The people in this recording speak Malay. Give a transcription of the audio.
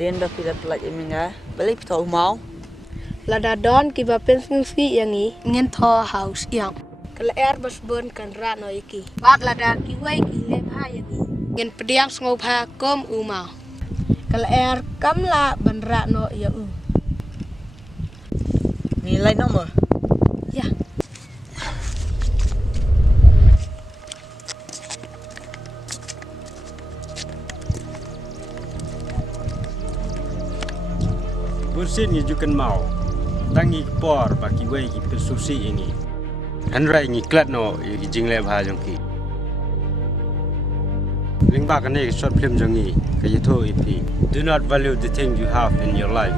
Adin dah pilih pelaj eminga, balik pitau mau. Lada don kiba pensi yang ni ngin tho house yang. Kalau air bas burn kan rano iki. Bat lada kiwai ki lebha yang ni. Ngin pediang ngobha kom umau. Kalau air kamla ban rano ya u. Nilai nomor. Ya. Bursin ni jukan mau. Tangi por baki wei ki persusi ini. Hanrai ni klat no i jingle bha jongki. Lingba kan ni short film jongi ka yitho ipi. Do not value the thing you have in your life.